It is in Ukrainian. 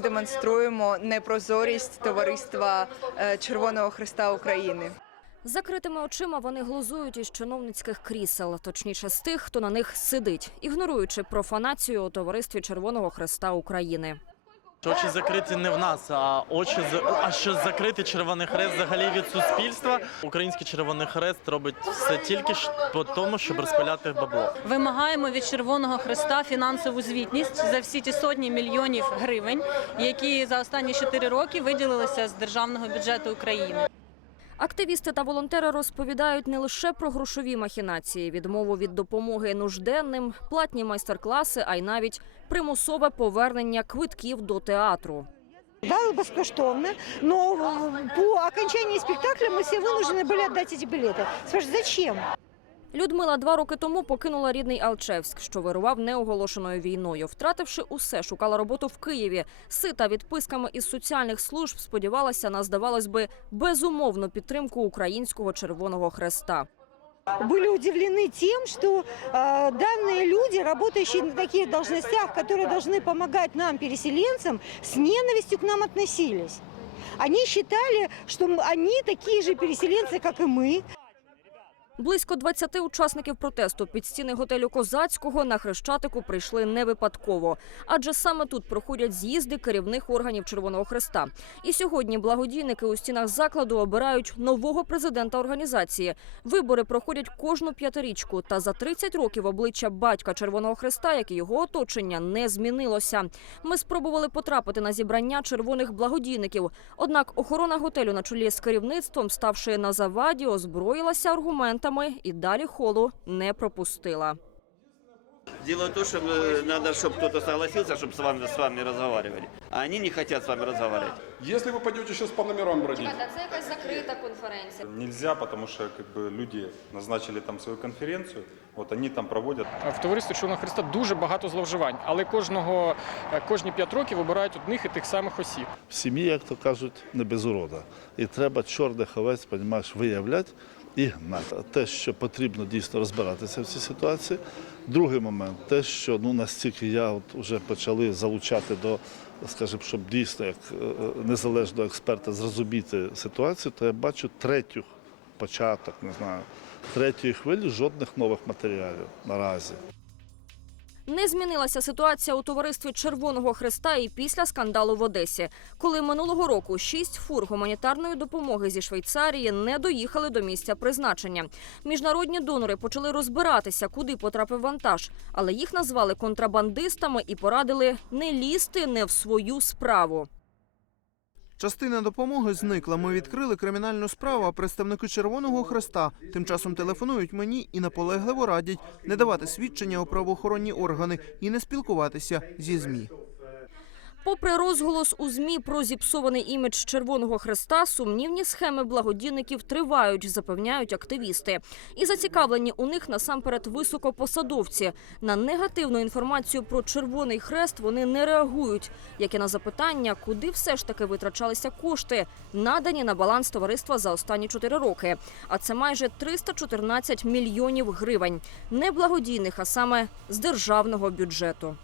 демонструємо непрозорість товариства е, Червоного Христа України. Закритими очима вони глузують із чиновницьких крісел, точніше з тих, хто на них сидить, ігноруючи профанацію у товаристві Червоного Христа України. Очі закриті не в нас, а очі а що закрити Червоний Хрест взагалі від суспільства. Український Червоний Хрест робить все тільки по тому, щоб розпиляти бабло. Вимагаємо від Червоного Хреста фінансову звітність за всі ті сотні мільйонів гривень, які за останні 4 роки виділилися з державного бюджету України. Активісти та волонтери розповідають не лише про грошові махінації, відмову від допомоги нужденним, платні майстер-класи, а й навіть примусове повернення квитків до театру. Да, безкоштовно, но э, по окончании спектакля мы все вынуждены были отдать эти билеты. Спрашивают, зачем? Людмила два роки тому покинула рідний Алчевськ, що вирував неоголошеною війною. Втративши усе, шукала роботу в Києві. Сита відписками із соціальних служб сподівалася на, здавалось би, безумовну підтримку українського Червоного Хреста. Были удивлены тем, что э, данные люди, работающие на таких должностях, которые должны помогать нам, переселенцам, с ненавистью к нам относились. Они считали, что м- они такие же переселенцы, как и мы, Близько 20 учасників протесту під стіни готелю Козацького на Хрещатику прийшли не випадково, адже саме тут проходять з'їзди керівних органів Червоного Хреста. І сьогодні благодійники у стінах закладу обирають нового президента організації. Вибори проходять кожну п'ятирічку. Та за 30 років обличчя батька Червоного Хреста, як і його оточення, не змінилося. Ми спробували потрапити на зібрання червоних благодійників. Однак охорона готелю на чолі з керівництвом, ставши на заваді, озброїлася аргументами і далі холу не пропустила. Дело в том, что э, надо, чтобы кто-то согласился, чтобы с вами, с вами разговаривали. А они не хотят с вами разговаривать. Если вы пойдете сейчас по номерам бродить, це якась закрита конференція. Нельзя, потому что как бы люди назначили там свою конференцию, вот они там проводят В товаристві Червоного Христа дуже багато зловживань, але кожного е, кожні п'ять років обирають одних і тих самих осіб. В сім'ї, як то кажуть, не без урода. І треба чорних овець, понімаєш, виявляти і гнати. Те, що потрібно дійсно розбиратися в цій ситуації. Другий момент, те, що ну настільки я от вже почали залучати до, скажімо, щоб дійсно як е, е, незалежного експерта зрозуміти ситуацію, то я бачу третю початок, не знаю, третьої хвилі жодних нових матеріалів наразі. Не змінилася ситуація у товаристві Червоного Хреста і після скандалу в Одесі, коли минулого року шість фур гуманітарної допомоги зі Швейцарії не доїхали до місця призначення. Міжнародні донори почали розбиратися, куди потрапив вантаж, але їх назвали контрабандистами і порадили не лізти не в свою справу. Частина допомоги зникла. Ми відкрили кримінальну справу, а представники Червоного Хреста тим часом телефонують мені і наполегливо радять не давати свідчення у правоохоронні органи і не спілкуватися зі змі. Попри розголос у змі про зіпсований імідж Червоного Хреста, сумнівні схеми благодійників тривають, запевняють активісти. І зацікавлені у них насамперед високопосадовці. На негативну інформацію про Червоний Хрест вони не реагують, як і на запитання, куди все ж таки витрачалися кошти, надані на баланс товариства за останні чотири роки. А це майже 314 мільйонів гривень. Не благодійних, а саме з державного бюджету.